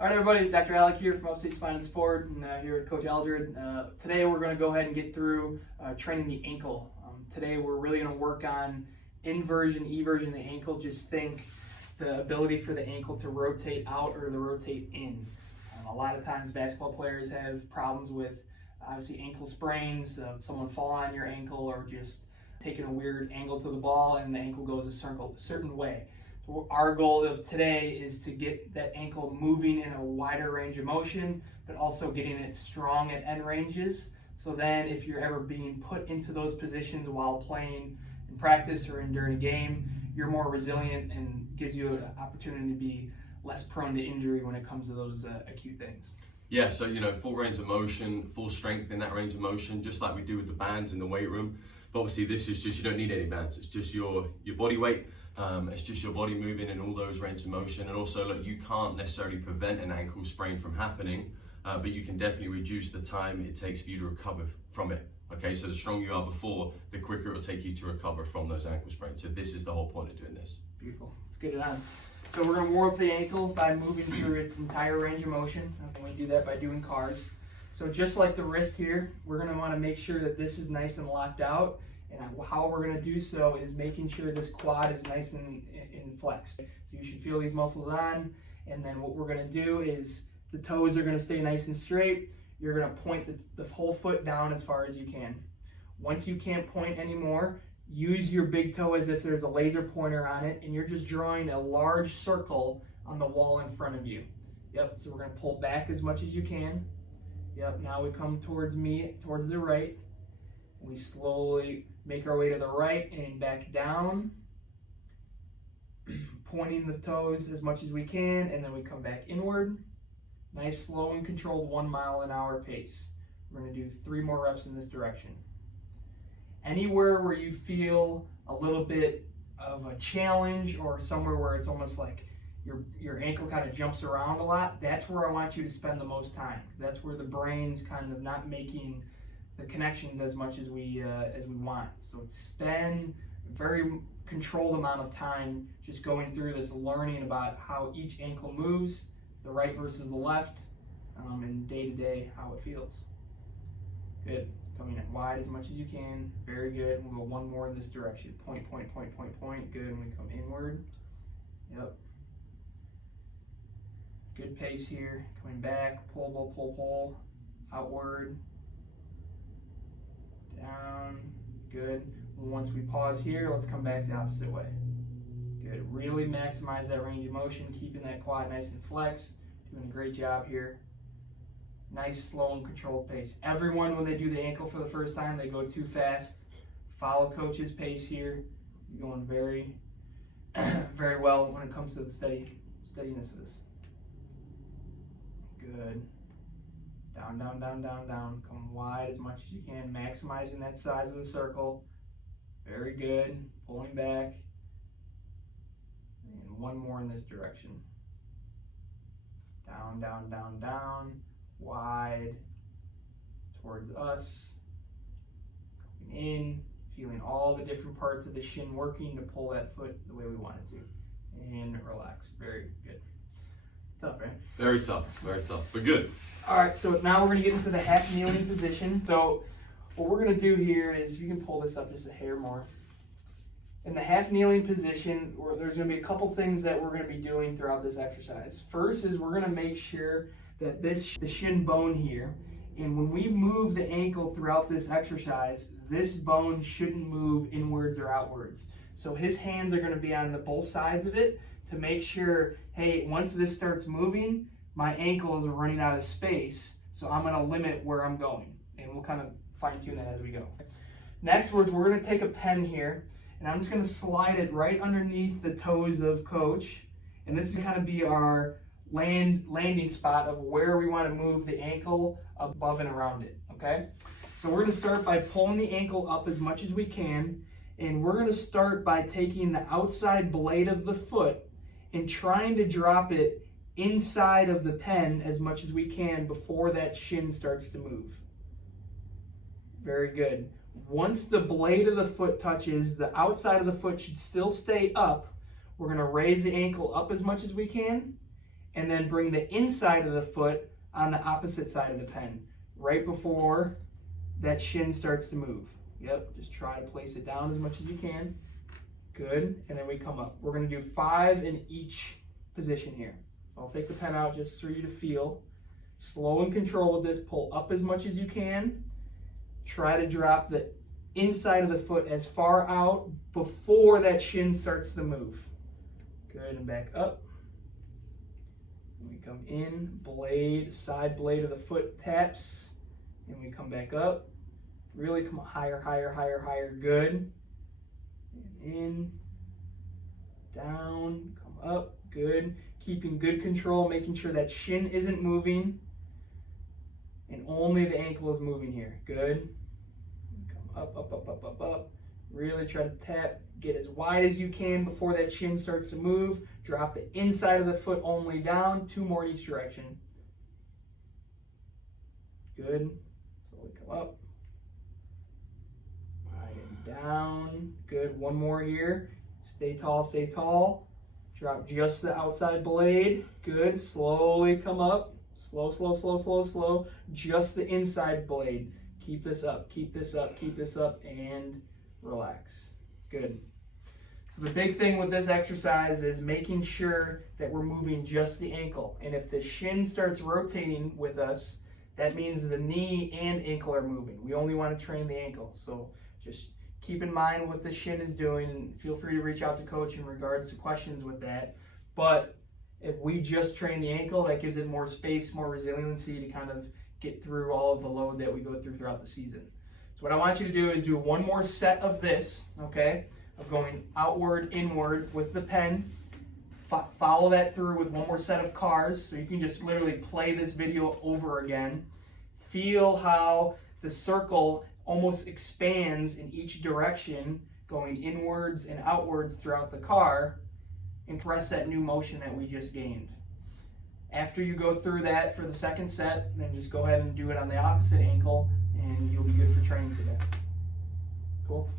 All right, everybody, Dr. Aleck here from Upstate Spine and Sport, and here with Coach Aldred. Today we're going to go ahead and get through training the ankle. Today we're really going to work on inversion, eversion of the ankle. Just think the ability for the ankle to rotate out or to rotate in. A lot of times basketball players have problems with obviously ankle sprains, someone falling on your ankle, or just taking a weird angle to the ball and the ankle goes a certain way. So our goal of today is to get that ankle moving in a wider range of motion, but also getting it strong at end ranges. So then if you're ever being put into those positions while playing in practice or during a game, you're more resilient and gives you an opportunity to be less prone to injury when it comes to those acute things. Yeah, so full range of motion, full strength in that range of motion, just like we do with the bands in the weight room. But obviously this is just, you don't need any bands, it's just your body weight. It's just your body moving in all those range of motion. And also, look, you can't necessarily prevent an ankle sprain from happening, but you can definitely reduce the time it takes for you to recover from it. Okay, so the stronger you are before, the quicker it will take you to recover from those ankle sprains. So this is the whole point of doing this. Beautiful, let's get it on. So we're gonna warm up the ankle by moving through its entire range of motion. Okay, we do that by doing cars. So just like the wrist here, we're gonna wanna make sure that this is nice and locked out. And how we're going to do so is making sure this quad is nice and flexed. So you should feel these muscles on, and then what we're going to do is the toes are going to stay nice and straight. You're going to point the whole foot down as far as you can. Once you can't point anymore, use your big toe as if there's a laser pointer on it, and you're just drawing a large circle on the wall in front of you. Yep, so we're going to pull back as much as you can. Yep, now we come towards the right. We slowly make our way to the right and back down, pointing the toes as much as we can, and then we come back inward. Nice, slow and controlled 1 mile an hour pace. We're going to do 3 more reps in this direction. Anywhere where you feel a little bit of a challenge or somewhere where it's almost like your ankle kind of jumps around a lot, that's where I want you to spend the most time. That's where the brain's kind of not making the connections as much as we want. So spend a very controlled amount of time just going through this, learning about how each ankle moves, the right versus the left, and day to day how it feels. Good. Coming in wide as much as you can. Very good. We'll go 1 more in this direction. Point, point, point, point, point. Good. And we come inward. Yep. Good pace here. Coming back. Pull, pull, pull, pull. Outward. Down, good. Once we pause here, let's come back the opposite way. Good, really maximize that range of motion, keeping that quad nice and flexed. Doing a great job here. Nice, slow and controlled pace. Everyone, when they do the ankle for the first time, they go too fast. Follow coach's pace here. You're going very, very well when it comes to the steadiness of this. Good. Down, down, down, down, down. Come wide as much as you can, maximizing that size of the circle. Very good. Pulling back. And 1 more in this direction. Down, down, down, down. Wide towards us. Coming in. Feeling all the different parts of the shin working to pull that foot the way we want it to. And relax. Very good. It's tough, right? Very tough, but good. All right, so now we're going to get into the half kneeling position. So what we're going to do here is, if you can pull this up just a hair more. In the half kneeling position, there's going to be a couple things that we're going to be doing throughout this exercise. First is we're going to make sure that the shin bone here, and when we move the ankle throughout this exercise, this bone shouldn't move inwards or outwards. So his hands are going to be on both sides of it to make sure, hey, once this starts moving, my ankle is running out of space, so I'm going to limit where I'm going, and we'll kind of fine tune that as we go. Next, we're going to take a pen here, and I'm just going to slide it right underneath the toes of Coach, and this is going to kind of be our landing spot of where we want to move the ankle above and around it, okay? So we're going to start by pulling the ankle up as much as we can, and we're going to start by taking the outside blade of the foot and trying to drop it inside of the pen as much as we can before that shin starts to move. Very good. Once the blade of the foot touches, the outside of the foot should still stay up. We're going to raise the ankle up as much as we can, and then bring the inside of the foot on the opposite side of the pen, right before that shin starts to move. Yep, just try to place it down as much as you can. Good, and then we come up. We're gonna do 5 in each position here. So I'll take the pen out just for you to feel. Slow and control with this, pull up as much as you can. Try to drop the inside of the foot as far out before that shin starts to move. Good, and back up. And we come in, blade, side blade of the foot taps, and we come back up. Really come higher, higher, higher, higher, good. And in, down, come up, good. Keeping good control, making sure that shin isn't moving, and only the ankle is moving here, good. Come up, up, up, up, up, up. Really try to tap, get as wide as you can before that shin starts to move. Drop the inside of the foot only down, 2 more in each direction. Good, slowly come up. Down, good, 1 more here. Stay tall, stay tall. Drop just the outside blade, good, slowly come up. Slow, slow, slow, slow, slow. Just the inside blade. Keep this up, keep this up, keep this up, and relax. Good. So the big thing with this exercise is making sure that we're moving just the ankle. And if the shin starts rotating with us, that means the knee and ankle are moving. We only want to train the ankle. So just keep in mind what the shin is doing. Feel free to reach out to coach in regards to questions with that. But if we just train the ankle, that gives it more space, more resiliency to kind of get through all of the load that we go through throughout the season. So what I want you to do is do 1 more set of this, okay? Of going outward, inward with the pen. Follow that through with 1 more set of cars. So you can just literally play this video over again. Feel how the circle almost expands in each direction, going inwards and outwards throughout the car, and press that new motion that we just gained. After you go through that for the 2nd set, then just go ahead and do it on the opposite ankle, and you'll be good for training today. Cool?